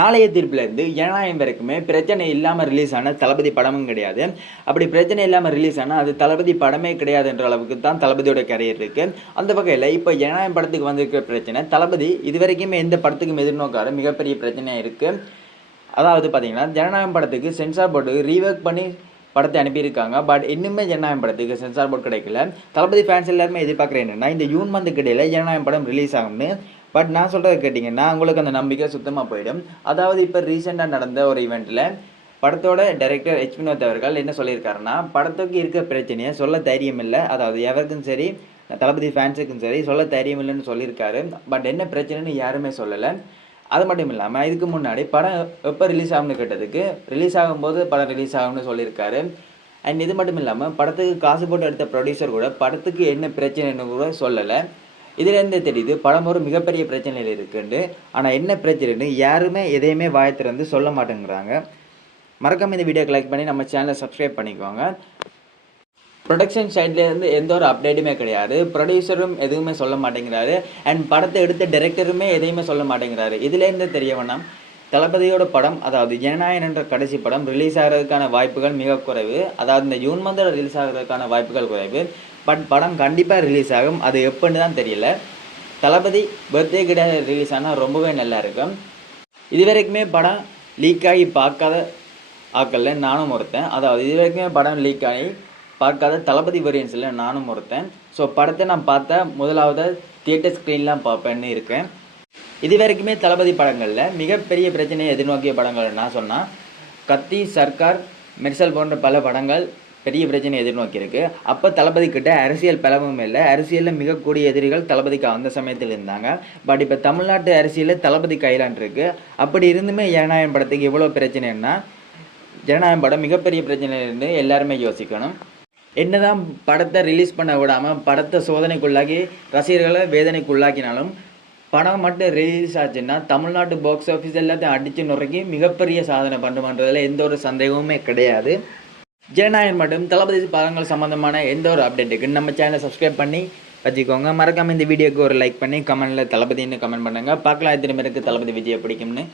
நாளைய தீர்ப்பிலிருந்து ஜனநாயகம் வரைக்குமே பிரச்சனை இல்லாமல் ரிலீஸ் ஆன தளபதி படமும் கிடையாது. அப்படி பிரச்சனை இல்லாமல் ரிலீஸ் ஆனால் அது தளபதி படமே கிடையாது என்ற அளவுக்கு தான் தளபதியோட கரியர் இருக்கு. அந்த வகையில் இப்போ ஜனநாயகம் படத்துக்கு வந்திருக்கிற பிரச்சனை தளபதி இதுவரைக்குமே எந்த படத்துக்கும் எதிர்நோக்காத மிகப்பெரிய பிரச்சனையாக இருக்கு. அதாவது பார்த்தீங்கன்னா ஜனநாயகம் படத்துக்கு சென்சார் போர்டு ரீவொர்க் பண்ணி படத்தை அனுப்பியிருக்காங்க. பட் இன்னுமே ஜனநாயகம் படத்துக்கு சென்சார் போர்டு கிடைக்கல. தளபதி ஃபேன்ஸ் எல்லாருமே எதிர்பார்க்குற என்னன்னா இந்த ஜூன் மந்த்துக்கு இடையில ஜனநாயகம் படம் ரிலீஸ் ஆகும்னு. பட் நான் சொல்கிறத கேட்டிங்கன்னா உங்களுக்கு அந்த நம்பிக்கை சுத்தமாக போயிடும். அதாவது இப்போ ரீசெண்டாக நடந்த ஒரு ஈவெண்ட்டில் படத்தோட டைரக்டர் எச் வினோத் அவர்கள் என்ன சொல்லியிருக்காருன்னா, படத்துக்கு இருக்க பிரச்சனையை சொல்ல தைரியம் இல்லை, அதாவது எவருக்கும் சரி தளபதி ஃபேன்ஸுக்கும் சரி சொல்ல தைரியம் இல்லைன்னு சொல்லியிருக்காரு. பட் என்ன பிரச்சனைன்னு யாருமே சொல்லலை. அது மட்டும் இல்லாமல் இதுக்கு முன்னாடி படம் எப்போ ரிலீஸ் ஆகும்னு கேட்டதுக்கு ரிலீஸ் ஆகும்போது படம் ரிலீஸ் ஆகும்னு சொல்லியிருக்காரு. அண்ட் இது மட்டும் இல்லாமல் படத்துக்கு காசு போட்டு எடுத்த ப்ரொடியூசர் கூட படத்துக்கு என்ன பிரச்சனைன்னு கூட சொல்லலை. இதுலேருந்தே தெரியுது படம் ஒரு மிகப்பெரிய பிரச்சனையில் இருக்குண்டு. ஆனால் என்ன பிரச்சனைன்னு யாருமே எதையுமே வாயை திறந்து சொல்ல மாட்டேங்கிறாங்க. மறக்காம இந்த வீடியோக்கு லைக் பண்ணி நம்ம சேனலை சப்ஸ்கிரைப் பண்ணிக்கோங்க. ப்ரொடக்ஷன் சைட்லேருந்து எந்த ஒரு அப்டேட்டுமே கிடையாது. ப்ரொடியூசரும் எதுவுமே சொல்ல மாட்டேங்கிறாரு. அண்ட் படத்தை எடுத்த டைரக்டருமே எதையுமே சொல்ல மாட்டேங்கிறாரு. இதுலேருந்து தெரிய வேணாம் தளபதியோட படம், அதாவது ஜனநாயகன் என்ற கடைசி படம் ரிலீஸ் ஆகிறதுக்கான வாய்ப்புகள் மிக குறைவு. அதாவது இந்த ஜூன் மந்தில் ரிலீஸ் ஆகிறதுக்கான வாய்ப்புகள் குறைவு. பட் படம் கண்டிப்பாக ரிலீஸ் ஆகும். அது எப்போன்னு தான் தெரியல. தளபதி பர்த்டே கிட்ட ரிலீஸ் ஆனால் ரொம்பவே நல்லா இருக்கும். இது வரைக்குமே படம் லீக் ஆகி பார்க்காத ஆக்கல்ல நானும் ஒருத்தன். அதாவது இது வரைக்குமே படம் லீக் ஆகி பார்க்காத தளபதி வேரியன்ஸில் நானும் ஒருத்தன். ஸோ படத்தை நான் பார்த்தா முதலாவது தியேட்டர் ஸ்க்ரீன்லாம் பார்ப்பேன்னு இருக்கேன். இது வரைக்குமே தளபதி படங்களில் மிகப்பெரிய பிரச்சனையை எதிர்நோக்கிய படங்கள் நான் சொன்னால் கத்தி, சர்க்கார், மெர்சல் போன்ற பல படங்கள் பெரிய பிரச்சனையை எதிர்நோக்கியிருக்கு. அப்போ தளபதி கிட்ட அரசியல் பலமும் இல்லை. அரசியலில் மிக கூடிய எதிரிகள் தளபதிக்கு அந்த சமயத்தில் இருந்தாங்க. பட் இப்போ தமிழ்நாட்டு அரசியலில் தளபதி கையிலான் இருக்கு. அப்படி இருந்துமே ஜனநாயகம் படத்துக்கு எவ்வளோ பிரச்சனைன்னா ஜனநாயகம் படம் மிகப்பெரிய பிரச்சனைன்னு எல்லாருமே யோசிக்கணும். என்னதான் படத்தை ரிலீஸ் பண்ண விடாமல் படத்தை சோதனைக்குள்ளாக்கி ரசிகர்களை வேதனைக்குள்ளாக்கினாலும் படம் மட்டும் ரிலீஸ் ஆச்சுன்னா தமிழ்நாட்டு பாக்ஸ் ஆஃபீஸ் எல்லாத்தையும் அடித்து நுறைக்கி மிகப்பெரிய சாதனை பண்ணுறதுல எந்த ஒரு சந்தேகமுமே கிடையாது. ஜனநாயகம் மட்டும் தளபதி படங்கள் சம்மந்தமான எந்த ஒரு அப்டேட்டுக்கு நம்ம சேனலை சப்ஸ்கிரைப் பண்ணி வச்சுக்கோங்க. மறக்காமல் இந்த வீடியோக்கு ஒரு லைக் பண்ணி கமெண்டில் தளபதின்னு கமெண்ட் பண்ணுங்கள். பார்க்கலாம் எத்தனை பேருக்கு தளபதி விஜயை பிடிக்கும்னு.